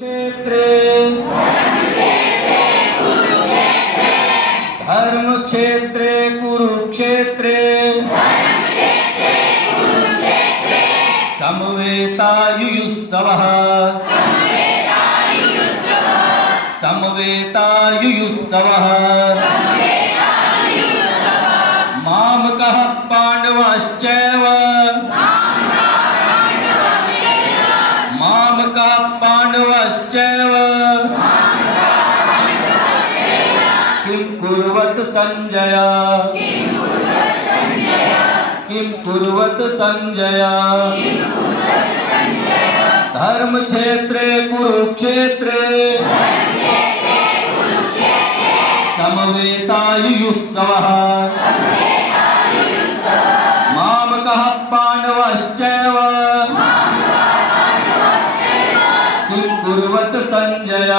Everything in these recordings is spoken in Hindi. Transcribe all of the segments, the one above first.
क्षेत्रे धर्म क्षेत्रे कुरुक्षेत्रे समवेतायुयुत्सवः समवेतायुयुत्सवः मामकः पाण्डवश्चैव मामकः पाण्डवश्चैव किं कुर्वत संजय किं कुर्वत संजय धर्म क्षेत्रे कुरुक्षेत्रे समवेतायुयुत्सवः मामकः पाण्डवश्चैव किं कुर्वत संजय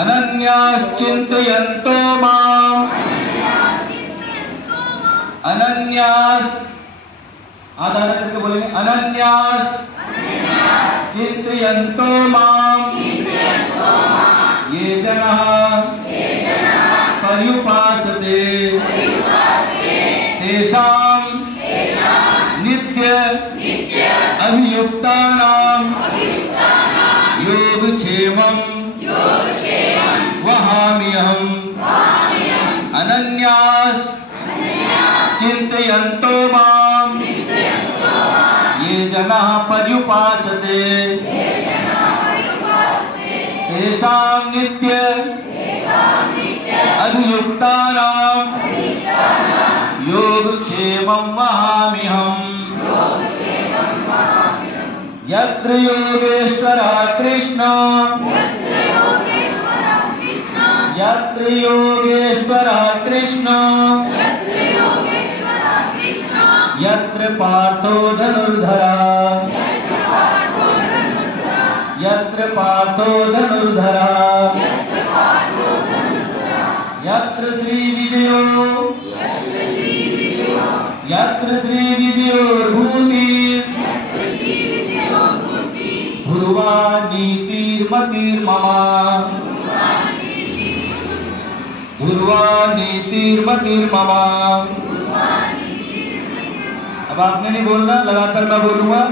अनन्याश्चिन्तयन्तो माम् अनन्यास आधार करके बोलेंगे अनन्यास चिन्तयन्तो माम् ये जनाः पर्युपासते तेषां नित्य अभियुक्तानां योगक्षेमं वहाम्यहम् अनन्यास चिन्तयन्तो माम् ये जनाः पर्युपासते तेषां नित्य अभियुक्तानां योगक्षेमं वहाम्यहम् यत्र योगेश्वरः कृष्णो यत्र योगेश्वरः कृष्णो यत्र पार्थो धनुर्धरः यत्र पार्थो धनुर्धरः यत्र श्रीविजयो यत्र श्रीविजयोर्भूतिः ध्रुवा नीतिर्मतिर्मम ध्रुवा नीतिर्मतिर्मम। अब आपने नहीं बोलना, लगातार मैं बोलूंगा,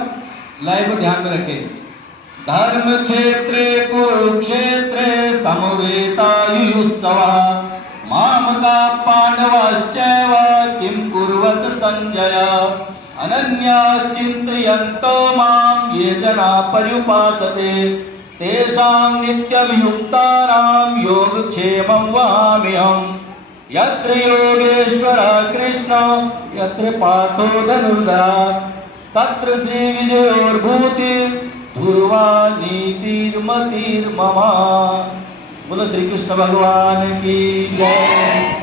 लाइव को ध्यान में रखें। धर्म क्षेत्रे कुरुक्षेत्रे समवेतायुयुत्सवः मामकाः पाण्डवश्चैव किं कुर्वत संजय अनन्याश्चिन्तयन्तो मां ये जनाः पर्युपासते तेषां नित्यभियुक्तानां योगक्षेमं वहाम्यहम् यत्र योगेश्वरः कृष्णो यत्र पार्थो धनुर्धरः तत्र श्रीविजयोर्भूतिः ध्रुवा नीतिर्मतिर्मम। बोलो श्री कृष्ण भगवान की जय।